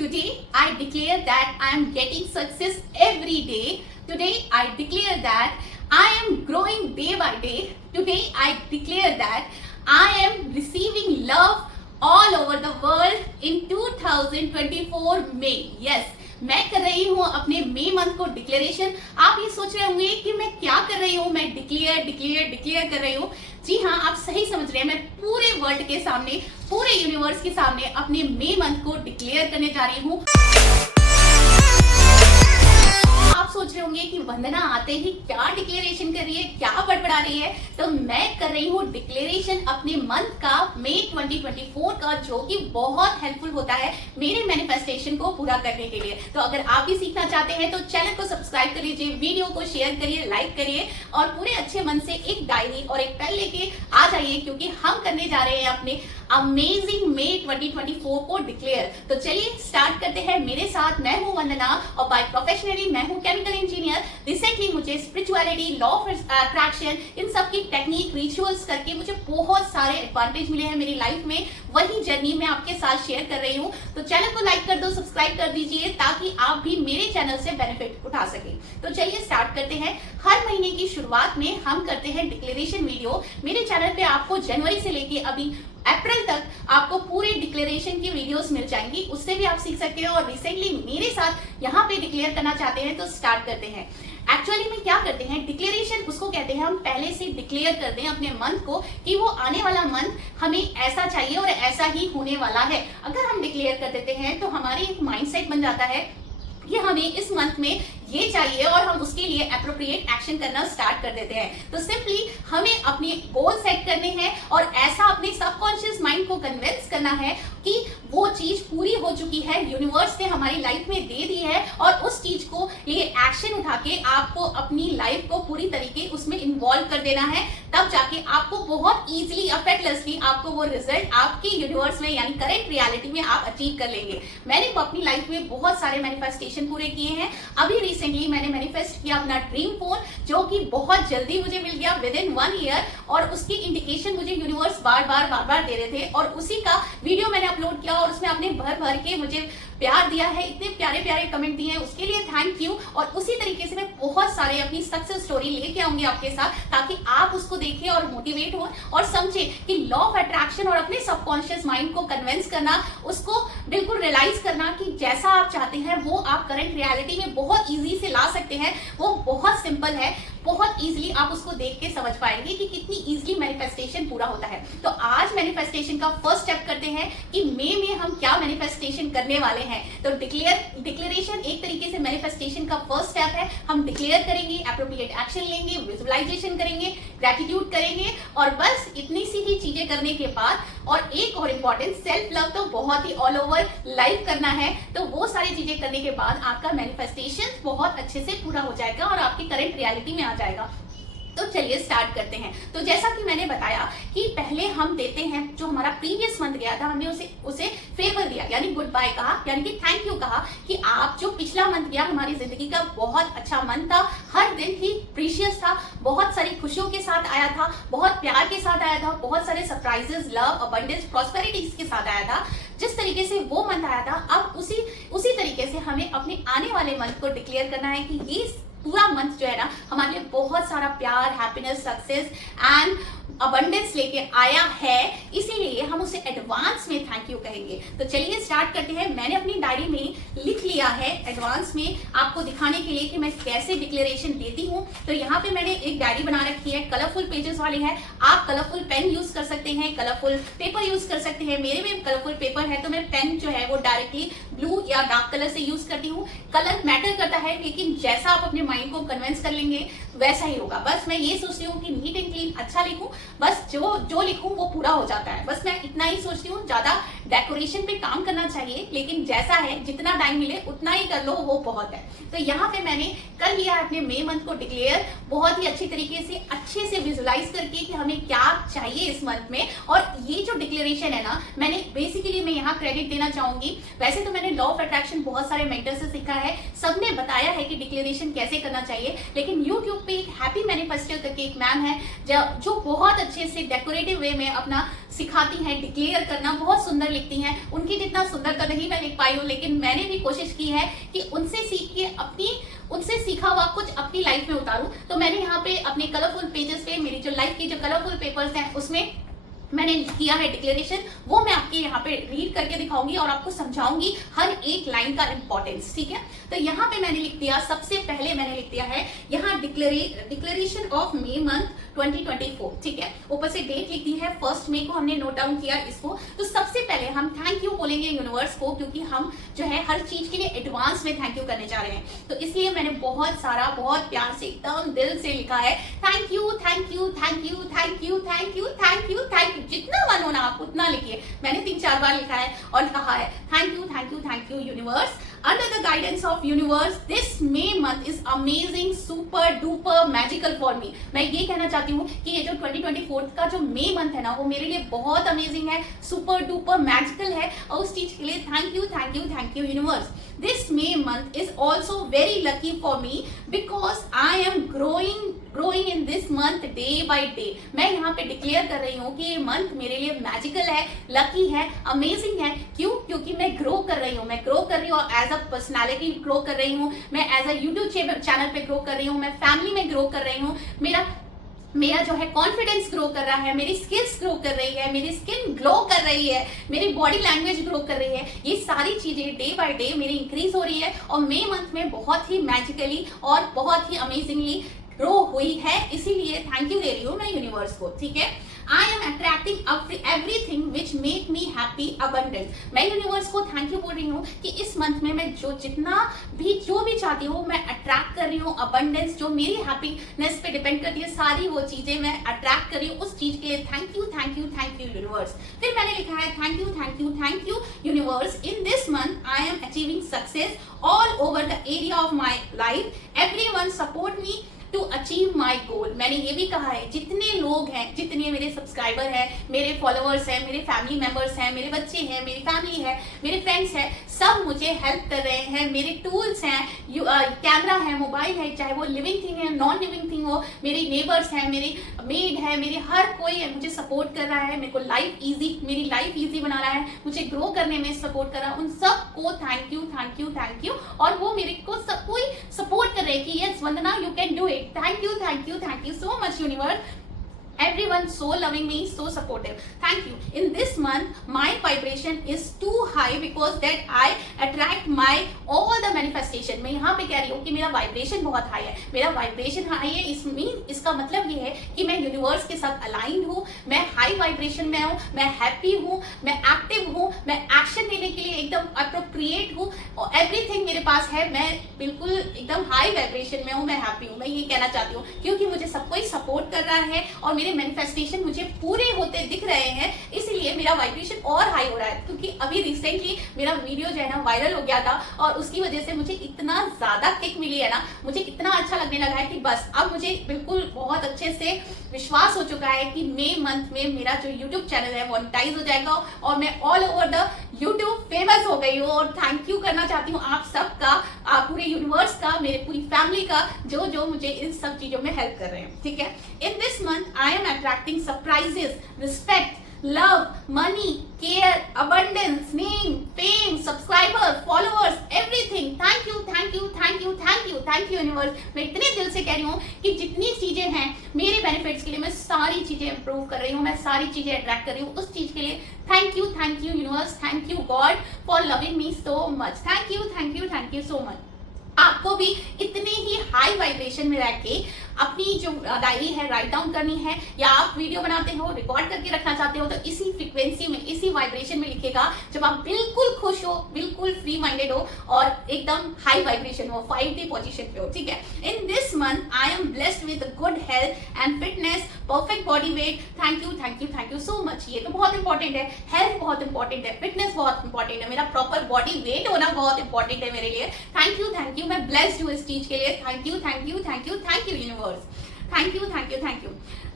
Today I declare that I am getting success every day. Today I declare that I am growing day by day. Today I declare that I am receiving love all over the world in 2024 May. Yes, मैं कर रही हूँ अपने मई month को declaration. आप ये सोच रहे होंगे कि मैं क्या कर रही हूँ, मैं डिक्लेयर कर रही हूँ। जी हाँ, आप सही समझ रहे हैं। मैं पूरे वर्ल्ड के सामने, पूरे यूनिवर्स के सामने अपने मई मंथ को डिक्लेयर करने जा रही हूँ। आप सोच रहे होंगे कि वंदना आते ही क्या डिक्लेरेशन कर रही है, क्या बड़बड़ा रही है। तो मैं कर रही हूँ डिक्लेरेशन अपने मंथ का, मई 2024 का, जो कि बहुत हेल्पफुल होता है मेरे मैनिफेस्टेशन को पूरा करने के लिए। तो अगर आप भी सीखना चाहते हैं तो चैनल को सब्सक्राइब कर लीजिए, वीडियो को शेयर करिए, लाइक करिए और पूरे अच्छे मन से एक डायरी और एक पेन लेके आ जाइए, क्योंकि हम करने जा रहे हैं अपने अमेजिंग मई 2024 को डिक्लेयर। तो चलिए स्टार्ट करते हैं मेरे साथ। मैं हूं वंदना और बाय प्रोफेशनली मैं हूं केमिकल इंजीनियर। रिसेंटली मुझे स्पिरिचुअलिटी, लॉ ऑफ अट्रैक्शन, इन सब की टेक्निक, रिचुअल्स करके मुझे बहुत सारे एडवांटेज मिले हैं मेरी लाइफ में। वही जर्नी मैं आपके साथ शेयर कर रही हूँ। तो चैनल को लाइक कर दो, सब्सक्राइब कर दीजिए, ताकि आप भी मेरे चैनल से बेनिफिट उठा सके। तो चलिए स्टार्ट करते हैं। हर महीने की शुरुआत में हम करते हैं डिक्लेरेशन वीडियो। मेरे चैनल पे आपको जनवरी से लेके अभी अप्रैल तक आपको पूरे डिक्लेरेशन की वीडियोस मिल जाएंगी, उससे भी आप सीख सकते हो। और रिसेंटली मेरे साथ यहाँ पे डिक्लेयर करना चाहते हैं तो स्टार्ट करते हैं। एक्चुअली में क्या करते हैं, डिक्लेरेशन उसको कहते हैं हम पहले से डिक्लेयर कर दें अपने मंथ को कि वो आने वाला मंथ हमें ऐसा चाहिए और ऐसा ही होने वाला है। अगर हम डिक्लेयर कर देते हैं तो हमारी एक माइंडसेट बन जाता है कि हमें इस मंथ में ये चाहिए और हम उसके लिए एप्रोप्रिएट एक्शन करना स्टार्ट कर देते हैं। तो सिंपली हमें अपने गोल सेट करने हैं और ऐसा अपने सबकॉन्शियस माइंड को कन्विंस करना है कि वो चीज पूरी हो चुकी है, यूनिवर्स ने हमारी लाइफ में दे दी है, और उस चीज को लिए एक्शन उठा के आपको अपनी लाइफ को पूरी तरीके उसमें इन्वॉल्व कर देना है। तब जाके आपको बहुत इजीली, एफर्टलेसली आपको वो रिजल्ट आपके यूनिवर्स में यानी करेंट रियलिटी में आप अचीव कर लेंगे। मैंने अपनी लाइफ में बहुत सारे मैनिफेस्टेशन पूरे किए हैं। अभी रिसेंटली मैंने मैनिफेस्ट किया अपना ड्रीम फोन, जो कि बहुत जल्दी मुझे मिल गया विद इन 1 ईयर, और उसकी इंडिकेशन मुझे यूनिवर्स बार बार दे रहे थे। और उसी का वीडियो मैंने अपलोड किया और उसमें आपने भर के मुझे प्यार दिया है, इतने प्यारे कमेंट दिए हैं, उसके लिए थैंक यू। और उसी तरीके से मैं बहुत सारे अपनी सक्सेस स्टोरी लेके आऊंगी आपके साथ, ताकि आप उसको देखें और मोटिवेट हो और समझें कि लॉ ऑफ अट्रैक्शन और अपने सबकॉन्शियस माइंड को कन्विंस करना, उसको बिल्कुल रियलाइज करना कि जैसा आप चाहते हैं वो आप करंट रियलिटी में बहुत इजी से ला सकते हैं। वो बहुत सिंपल है, बहुत इजीली आप उसको देख के समझ पाएंगे कि कितनी इजीली मैनिफेस्टेशन पूरा होता है। तो आज मैनिफेस्टेशन का फर्स्ट स्टेप करते हैं कि मई में हम क्या मैनिफेस्टेशन करने वाले हैं। तो डिक्लेरेशन एक तरीके से मैनिफेस्टेशन का फर्स्ट स्टेप है। हम डिक्लेयर करेंगे, एप्रोप्रिएट एक्शन लेंगे, विजुअलाइजेशन करेंगे, ग्रेटिट्यूड करेंगे, और बस इतनी सी ही चीजें करने के बाद, और एक और इम्पॉर्टेंट, सेल्फ लव तो बहुत ही ऑल ओवर लाइफ करना है। तो वो सारी चीजें करने के बाद आपका मैनिफेस्टेशन बहुत अच्छे से पूरा हो जाएगा और आपकी करंट रियलिटी में आ जाएगा। तो चलिए स्टार्ट करते हैं। तो जैसा कि मैंने बताया कि पहले हम देते हैं, जो हमारा प्रीवियस मंथ गया था हमने उसे फेवर दिया, यानी गुड बाय कहा, यानी कि थैंक यू कहा कि आप जो पिछला मंथ गया हमारी जिंदगी का बहुत अच्छा मंथ था, हर दिन ही प्रीशियस था, बहुत सारी खुशियों के साथ आया था, बहुत प्यार के साथ आया था, बहुत सारे सरप्राइजेस, लव, अबंडेंस, प्रॉस्पेरिटीज के साथ आया था। जिस तरीके से वो मंथ आया था, अब उसी तरीके से हमें अपने आने वाले मंथ को डिक्लेयर करना है कि ये पूरा मंथ जो है ना हमारे लिए बहुत सारा प्यार, हैप्पीनेस, सक्सेस एंड अबंडेंस लेके आया है। इसीलिए हम उसे एडवांस में थैंक यू कहेंगे। तो चलिए स्टार्ट करते हैं। मैंने अपनी डायरी में लिख लिया है एडवांस में, आपको दिखाने के लिए कि मैं कैसे डिक्लेरेशन देती हूँ। तो यहाँ पे मैंने एक डायरी बना रखी है, कलरफुल पेजेस वाली है। आप कलरफुल पेन यूज कर सकते हैं, कलरफुल पेपर यूज कर सकते हैं। मेरे में कलरफुल पेपर है तो मैं पेन जो है वो डायरेक्टली ब्लू या डार्क कलर से यूज करती हूँ। कलर मैटर करता है, लेकिन जैसा आप अपने माइंड को कन्विंस कर लेंगे वैसा ही होगा। बस मैं ये सोचती हूँ कि नीट एंड क्लीन अच्छा लिखूं, बस जो लिखूं वो पूरा हो जाता है। बस मैं इतना ही सोचती हूँ। ज्यादा डेकोरेशन पे काम करना चाहिए, लेकिन जैसा है, जितना टाइम मिले उतना ही कर लो, वो बहुत है। तो यहाँ पे मैंने कर लिया है अपने मई मंथ को डिक्लेयर, बहुत ही अच्छी तरीके से, अच्छे से विजुअलाइज करके कि हमें क्या चाहिए इस मंथ में। और ये जो डिक्लेरेशन है ना, मैंने बेसिकली मैं यहाँ क्रेडिट देना चाहूंगी। वैसे तो मैंने लॉ ऑफ ऑफ अट्रैक्शन बहुत सारे मेंटर से सीखा है, सबने बताया है कि डिक्लेरेशन कैसे करना चाहिए, लेकिन यूट्यूब पे एक हैप्पी मैनिफेस्टो करके एक मैम है जो बहुत अच्छे से डेकोरेटिव वे में अपना सिखाती हैं डिक्लेयर करना, बहुत सुंदर लिखती हैं। उनकी जितना सुंदर तो नहीं मैं लिख पाई हूँ, लेकिन मैंने भी कोशिश की है कि उनसे सीख के उनसे सीखा हुआ कुछ अपनी लाइफ में उतारूं। तो मैंने यहाँ पे अपने कलरफुल पेजेस पे मेरी जो लाइफ की जो कलरफुल पेपर्स हैं उसमें मैंने किया है डिक्लेरेशन, वो मैं आपके यहाँ पे रीड करके दिखाऊंगी और आपको समझाऊंगी हर एक लाइन का इंपॉर्टेंस, ठीक है। तो यहाँ पे मैंने लिख दिया, सबसे पहले मैंने लिख दिया है यहाँ डिक्लेरेशन ऑफ मे मंथ 2024, ठीक है। ऊपर से डेट लिख दी है 1 मई को, हमने नोट डाउन किया इसको। तो सबसे पहले हम थैंक यू बोलेंगे यूनिवर्स को, क्योंकि हम जो है हर चीज के लिए एडवांस में थैंक यू करने जा रहे हैं। तो इसलिए मैंने बहुत सारा बहुत प्यार से एकदम दिल से लिखा है thank you thank you thank you thank you thank you thank you thank you. जितना मन हो ना आप उतना लिखिए। मैंने 3-4 बार लिखा है और कहा है thank you universe. Under the guidance of universe, this May month is amazing, super duper magical for me. मैं ये कहना चाहती हूँ कि ये जो 2024 का जो May month है ना, वो मेरे लिए बहुत अमेजिंग है, सुपर डुपर मैजिकल है, और उस चीज के लिए thank you universe. This May month is also very lucky for me because I am growing in this month day by day. मैं यहाँ पे डिक्लेयर कर रही हूँ कि ये मंथ मेरे लिए मैजिकल है, लकी है, अमेजिंग है। क्यों? क्योंकि मैं ग्रो कर रही हूँ, और एज अ पर्सनैलिटी ग्रो कर रही हूँ, मैं एज अ यूट्यूब चैनल पे ग्रो कर रही हूँ, मैं फैमिली में ग्रो कर रही हूँ, मेरा जो है कॉन्फिडेंस ग्रो कर रहा है, मेरी स्किल्स ग्रो कर रही है, मेरी स्किन ग्लो कर रही है, मेरी बॉडी लैंग्वेज ग्रो कर रही है। ये सारी चीजें डे बाय डे मेरी इंक्रीज हो रही है और मे मंथ में बहुत ही मैजिकली और बहुत ही अमेजिंगली ग्रो हुई है। इसीलिए थैंक यू दे रही हूँ मैं यूनिवर्स को, ठीक है। I am attracting everything which make me happy abundance. मैं यूनिवर्स को थैंक यू बोल रही हूँ कि इस मंथ में मैं जो भी चाहती हूँ मैं अट्रैक्ट कर रही हूँ। अबंडेंस जो मेरी हैप्पीनेस पे डिपेंड करती है, सारी वो चीजें मैं अट्रैक्ट कर रही हूँ। उस चीज के लिए थैंक यू यूनिवर्स। फिर मैंने लिखा है thank you universe. In this month I am achieving success all over the area of my life. Everyone support me to achieve my goal. मैंने ये भी कहा है जितने लोग हैं, जितने मेरे सब्सक्राइबर हैं, मेरे फॉलोअर्स हैं, मेरे फैमिली मेंबर्स हैं, मेरे बच्चे हैं, मेरी फैमिली है, मेरे फ्रेंड्स हैं, सब मुझे हेल्प कर रहे हैं। मेरे टूल्स हैं, कैमरा है, मोबाइल है, चाहे वो लिविंग थिंग है नॉन लिविंग थिंग हो, मेरी नेबर्स हैं, मेरी मेड है, मेरे हर कोई है मुझे सपोर्ट कर रहा है, मेरे को मेरी लाइफ ईजी बना रहा है, मुझे ग्रो करने में सपोर्ट कर रहा है। उन सबको थैंक यू। और वो मेरे को सब कोई सपोर्ट कर रहे हैं कि yes Vandana you can do it. Thank you so much universe. Everyone so loving me, so supportive. Thank you. In this month, my vibration is too high because that I attract my all the manifestation. मैं यहाँ पे कह रही हूँ कि मेरा vibration बहुत high है, मेरा वाइब्रेशन हाई है। इसका मतलब ये है कि मैं यूनिवर्स के साथ अलाइंड हूँ, मैं हाई वाइब्रेशन में हूँ, मैं हैप्पी हूँ, मैं एक्टिव हूँ, मैं एक्शन लेने के लिए एकदम अप्रोप्रिएट हूँ, और एवरीथिंग मेरे पास है। मैं बिल्कुल एकदम हाई वाइब्रेशन में हूँ, मैं हैप्पी हूँ। मैं ये कहना चाहती हूँ क्योंकि मुझे सब कोई सपोर्ट कर रहा है और मेरे मैनिफेस्टेशन मुझे पूरे होते दिख रहे हैं, इसलिए मेरा वाइब्रेशन और हाई हो रहा है। क्योंकि अभी रिसेंटली मेरा वीडियो जो है ना वायरल हो गया था और उसकी वजह से मुझे इतना ज्यादा किक मिली है ना, मुझे इतना अच्छा लगने लगा है कि बस अब मुझे बिल्कुल बहुत अच्छे से विश्वास हो चुका है कि मे मंथ में मेरा जो यूट्यूब चैनल है मोनेटाइज हो जाएगा और मैं all over the YouTube famous हो गई हूँ। और थैंक यू करना चाहती हूँ आप सबका, आप पूरे यूनिवर्स का, मेरे पूरी फैमिली का, जो मुझे इन सब चीजों में हेल्प कर रहे हैं, ठीक है। इन this month I M attracting surprises, respect, love, money, care, abundance, name, fame, subscriber, followers, everything. Thank you universe. मैं इतने दिल से कह रही हूँ कि जितनी चीजें हैं मेरे बेनिफिट्स के लिए मैं सारी चीजें इंप्रूव कर रही हूँ, मैं सारी चीजें अट्रैक्ट कर रही हूँ। उस चीज के लिए thank you universe, thank you God for loving me so much. Thank you so much. आपको भी इतने ही हाई वाइब्रेशन में रह के अपनी जो डायरी है राइट डाउन करनी है, या आप वीडियो बनाते हो रिकॉर्ड करके रखना चाहते हो, तो इसी फ्रीक्वेंसी में, इसी वाइब्रेशन में लिखेगा जब आप बिल्कुल खुश हो, बिल्कुल फ्री माइंडेड हो और एकदम हाई वाइब्रेशन हो, 5D पोजीशन पे हो, ठीक है। इन this month I am blessed with good health and fitness, perfect body weight. Thank you so much. ये तो बहुत इंपॉर्टेंट है, हेल्थ बहुत इंपॉर्टेंट है, फिटनेस बहुत इंपॉर्टेंट है, मेरा प्रॉपर बॉडी वेट होना बहुत इंपॉर्टेंट है मेरे लिए। Thank you. मैं ब्लेस्ड हूँ इस चीज के लिए। Thank you universe. Thank you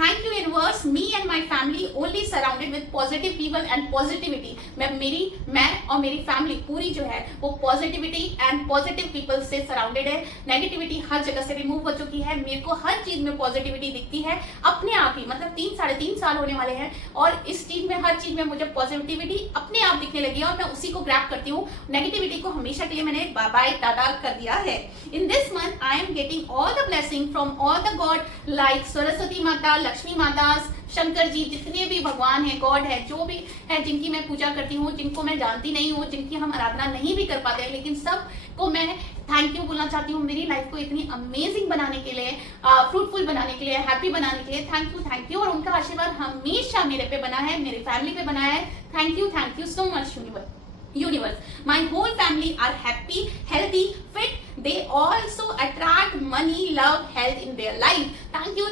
thank you universe, me and my family only surrounded with positive people and positivity. मैं और मेरी फैमिली पूरी जो है वो पॉजिटिविटी एंड पॉजिटिव पीपल से सराउंडेड है। नेगेटिविटी हर जगह से रिमूव हो चुकी है। मेरे को हर चीज में पॉजिटिविटी दिखती है अपने आप ही। मतलब 3-3.5 साल होने वाले हैं और इस चीज में, हर चीज में मुझे पॉजिटिविटी अपने आप दिखने लगी है और मैं उसी को ग्रैब करती हूँ। नेगेटिविटी को हमेशा के लिए मैंने बाय बाय टाटा कर दिया है। इन this month I am getting all the blessing from all the God like Saraswati माता, लक्ष्मी माता, शंकर जी, जितने भी भगवान है, गॉड है, जो भी है जिनकी मैं पूजा करती हूँ, जिनको मैं जानती नहीं हूँ, जिनकी हम आराधना नहीं भी कर पाते हैं, लेकिन सब को मैं थैंक यू बोलना चाहती हूँ मेरी लाइफ को इतनी अमेजिंग बनाने के लिए, फ्रूटफुल बनाने के लिए, हैप्पी बनाने के लिए। Thank you. और उनका आशीर्वाद हमेशा मेरे पे बना है, मेरी फैमिली पे बना है। Thank you so much universe. My whole family are happy, healthy, fit. They also attract money, love, health in their life. Thank you.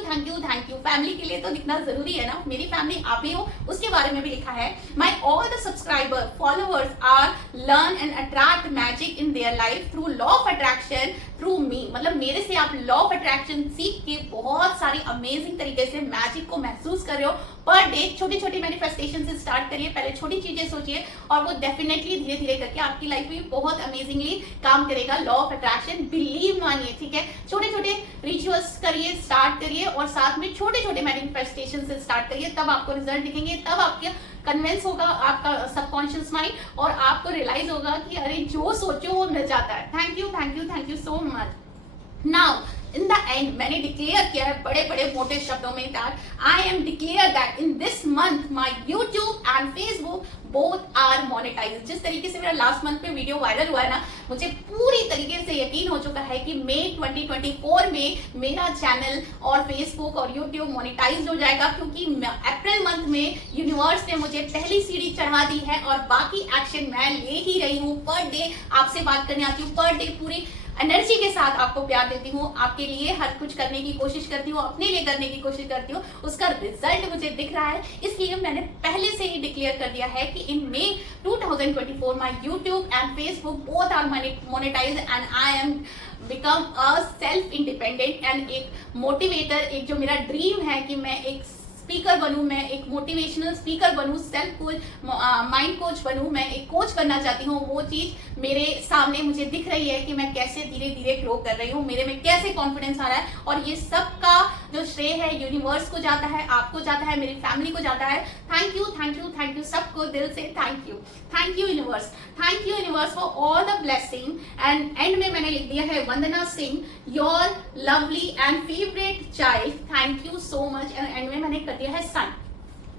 Family के लिए तो दिखना जरूरी है ना। मेरी फैमिली आप ही हो, उसके बारे में भी लिखा है। My all the subscriber followers are learn and attract magic in their life through law of attraction through me। मतलब मेरे से आप लॉ ऑफ अट्रैक्शन सीख के बहुत सारी अमेजिंग तरीके से मैजिक को महसूस कर रहे हो। पर डे छोटी छोटी मैनिफेस्टेशन से स्टार्ट करिए, पहले छोटी चीजें सोचिए और वो डेफिनेटली धीरे धीरे करके आपकी लाइफ में बहुत अमेजिंगली काम करेगा। लॉ ऑफ अट्रैक्शन बिलीव मानिए, ठीक है। छोटे छोटे रिचुअल्स करिए, स्टार्ट करिए और साथ में छोटे छोटे मैनिफेस्टेशन से स्टार्ट करिए, तब आपको रिजल्ट दिखेंगे। तब आपके कन्विंस होगा आपका सबकॉन्शियस माइंड और आपको रियलाइज होगा कि अरे जो सोचो वो मिल जाता है। Thank you so much. Now in the end मैंने डिक्लेयर किया है बड़े बड़े मोटे शब्दों में that I am declare that in this month my YouTube and Facebook both are monetize. जिस तरीके से मेरा लास्ट मंथ में वीडियो वायरल हुआ है ना, मुझे पूरी तरीके से यकीन हो चुका है कि मई 2024 में मेरा चैनल और फेसबुक और यूट्यूब मोनेटाइज हो जाएगा, क्योंकि अप्रैल मंथ में यूनिवर्स ने मुझे पहली सीढ़ी चढ़ा दी है और बाकी एक्शन मैं ले ही रही हूँ। पर डे आपसे बात करने आती हूँ, पर डे पूरी एनर्जी के साथ आपको प्यार देती हूँ, आपके लिए हर कुछ करने की कोशिश करती हूँ, अपने लिए करने की कोशिश करती हूँ। उसका रिजल्ट मुझे दिख रहा है, इसलिए मैंने पहले से ही डिक्लेयर कर दिया है कि in May 2024 my YouTube and Facebook both are monetize and I am become a self independent and एक मोटिवेटर। एक जो मेरा ड्रीम है कि मैं एक स्पीकर बनूं, मैं एक मोटिवेशनल स्पीकर बनूं, सेल्फ कोच, माइंड कोच बनूं, मैं एक कोच बनना चाहती हूँ। वो चीज मेरे सामने मुझे दिख रही है कि मैं कैसे धीरे धीरे ग्रो कर रही हूँ, मेरे में कैसे कॉन्फिडेंस आ रहा है। और ये सब का जो श्रेय है यूनिवर्स को जाता है, आपको जाता है, मेरी फैमिली को जाता है। थैंक यू सबको दिल से thank you universe for all the blessing. End में मैंने लिख दिया है Vandana Singh, your lovely and favourite child. Thank you so much. End में मैंने कर दिया है सन,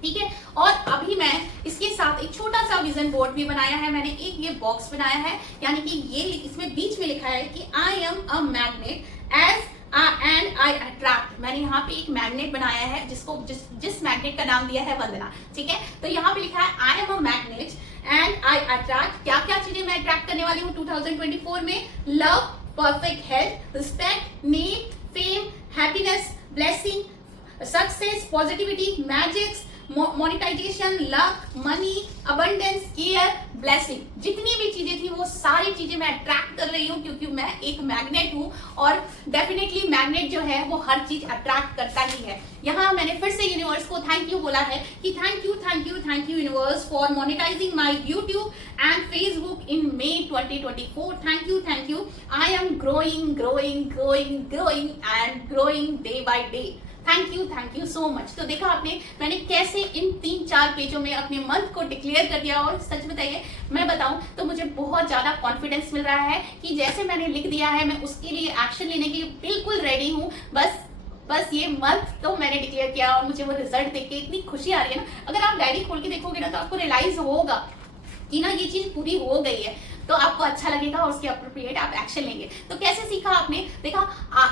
ठीक है। और अभी मैं इसके साथ एक छोटा सा विजन बोर्ड भी बनाया है। मैंने एक ये बॉक्स बनाया है, यानी कि ये इसमें बीच में लिखा है कि I am a magnet edge and I attract. मैंने यहाँ पे एक मैग्नेट बनाया है जिसको जिस मैग्नेट का नाम दिया है वंदना, ठीक है। तो यहाँ पे लिखा है आई am a magnet and I attract. क्या क्या चीजें मैं अट्रैक्ट करने वाली हूँ 2024 में? Love, perfect health, respect, name, fame, happiness, blessing, success, positivity, magics, monetization, luck, money, abundance, care, blessing. जितनी भी चीजें थी वो सारी चीजें मैं अट्रैक्ट कर रही हूँ, क्योंकि मैं एक मैग्नेट हूँ और डेफिनेटली मैग्नेट जो है वो हर चीज अट्रैक्ट करता ही है। यहाँ मैंने फिर से यूनिवर्स को थैंक यू बोला है कि thank you universe for monetizing my YouTube and Facebook in May 2024। Thank you. I am growing and growing day by day. Thank you so much. तो देखा आपने मैंने कैसे इन 3-4 पेजों में अपने मंथ को डिक्लेयर कर दिया। और सच बताइए, मैं बताऊं तो मुझे बहुत ज्यादा कॉन्फिडेंस मिल रहा है कि जैसे मैंने लिख दिया है मैं उसके लिए एक्शन लेने के लिए बिल्कुल रेडी हूँ। बस ये मंथ तो मैंने डिक्लेयर किया और मुझे वो रिजल्ट देख के इतनी खुशी आ रही है ना। अगर आप डायरी खोल के देखोगे ना तो आपको रियलाइज होगा कि ना ये चीज पूरी हो गई है, तो आपको अच्छा लगेगा और उसके अप्रोप्रिएट आप एक्शन लेंगे। तो कैसे सीखा आपने? देखा,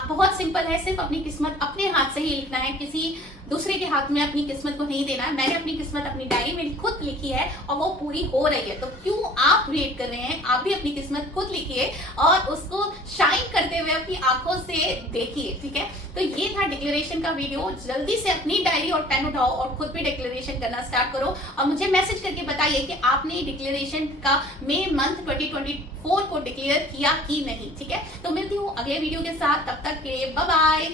बहुत सिंपल है, सिर्फ अपनी किस्मत अपने हाथ से ही लिखना है, किसी दूसरे के हाथ में अपनी किस्मत को नहीं देना है। मैंने अपनी किस्मत अपनी डायरी में खुद लिखी है और वो पूरी हो रही है। तो क्यों आप वेट कर रहे हैं? आप भी अपनी किस्मत खुद लिखिए और उसको शाइन करते हुए अपनी आंखों से देखिए, ठीक है। तो ये था डिक्लेरेशन का वीडियो। जल्दी से अपनी डायरी और पेन उठाओ और खुद भी डिक्लेरेशन करना स्टार्ट करो और मुझे मैसेज करके बताइए कि आपने डिक्लेरेशन का मई मंथ 2024 को डिक्लेयर किया कि नहीं, ठीक है। तो मिलती हूँ अगले वीडियो के साथ, तब तक के लिए बाय बाय।